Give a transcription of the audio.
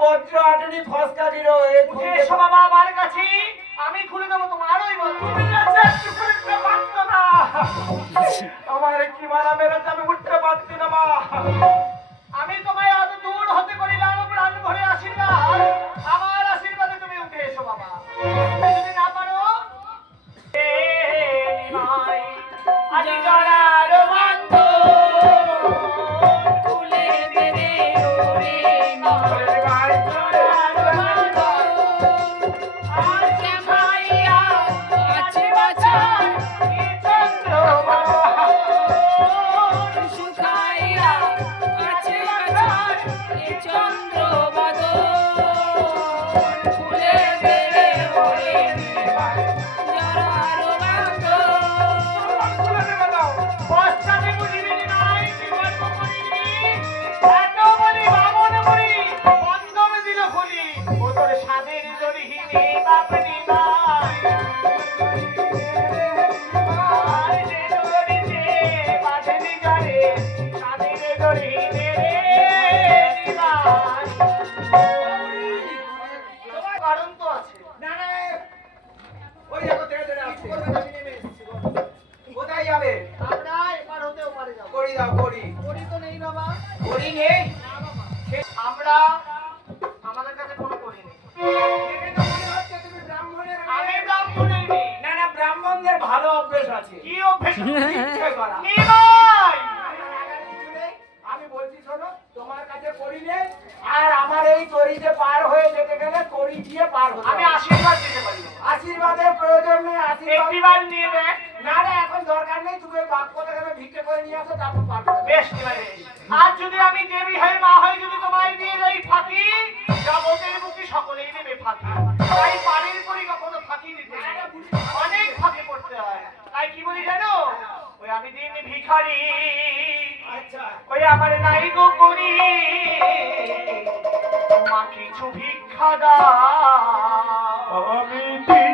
বজ্র আটনি ফসকা দিল উঠে এসো বাবা আমার কাছে, আমি খুলে দেবো তোমারই বল। তুমি কাছে একটু করে উঠতে পারছো না, আমার কি মারা মেরেছে, আমি উঠতে পারছি না মা। আমি তোমায় অত দূর হতে করিলাম প্রাণ ভরে আশীর্বাদ, আমার আশীর্বাদে তুমি উঠে এসো বাবা। যদি না পারো আজি জড়ার বান্ধ খুলে দেবে ওরে মা, জড়ার বান্ধ আর শ্যামাইয়া আছে বাছার এ চন্দ্রমা শুকাইয়া আছে বাছার এ চন্দ্রবাদল ফুলে বেড়ে ওরে নির্বাণ জরার বাঁধন। পশ্চাতে বুঝিবি নাই কি গল্প করিনি, এত বলি বামন মরি বন্ধন দিল খুলি, ও তোর স্বাদের জরিহীনে বাপনি নাই আর যে জরিতে বাঁধেনি গারে স্বাদের জরিহীনে রে নিবাস। তোমার কারণ তো আছে। না না, ওই দেখো ধীরে ধীরে আসছে। কোথায় যাবে? আমরা এপার হতে ওপারে যাবো। করি দাও, করি। করি তো নেই বাবা। করি নেই? আমরা আমাদের কাছে কোনো করি নেই। দেখে তো মনে হচ্ছে তুমি ব্রাহ্মণের মেয়ে। আমি ব্রাহ্মণের মেয়ে। না না, ব্রাহ্মণদের ভালো অভ্যেস আছে। কি অভ্যেস? ইচ্ছে করা। নিমাই! কিছু নেই। আমি বলছি শোনো, তোমার কাছে করি নেই, আর আমার এই তরিতে পার হয়ে যেতে গেলে তরি দিয়ে পার হতে আমি হবে। আশীর্বাদ দিতে পারি না। আশীর্বাদের প্রয়োজন নেই, আশীর্বাদ একটিবার নিয়ে দেখ। না না, এখন দরকার নেই, তুমি ওই বাক্য থেকে ভিক্ষে করে নিয়ে আসো, তারপর পার করবে। বেশ নিমাই বেশ। আর যদি আমি দেবী হয়ে মা হয়ে যদি তোমায় দিয়ে যাই ফাঁকি, জগতের বুকে সকলেই দেবে ফাঁকি। তাই পানির পরি কখনো ফাঁকি দিতে নেই। অনেক ফাঁকি করতে হয়। তাই কি বলি জানো? ওই আমি দিন ভিখারি, আচ্ছা, ওই আমার নাই গো করি, মা কিছু ভিক্ষা দাও। আমি দিন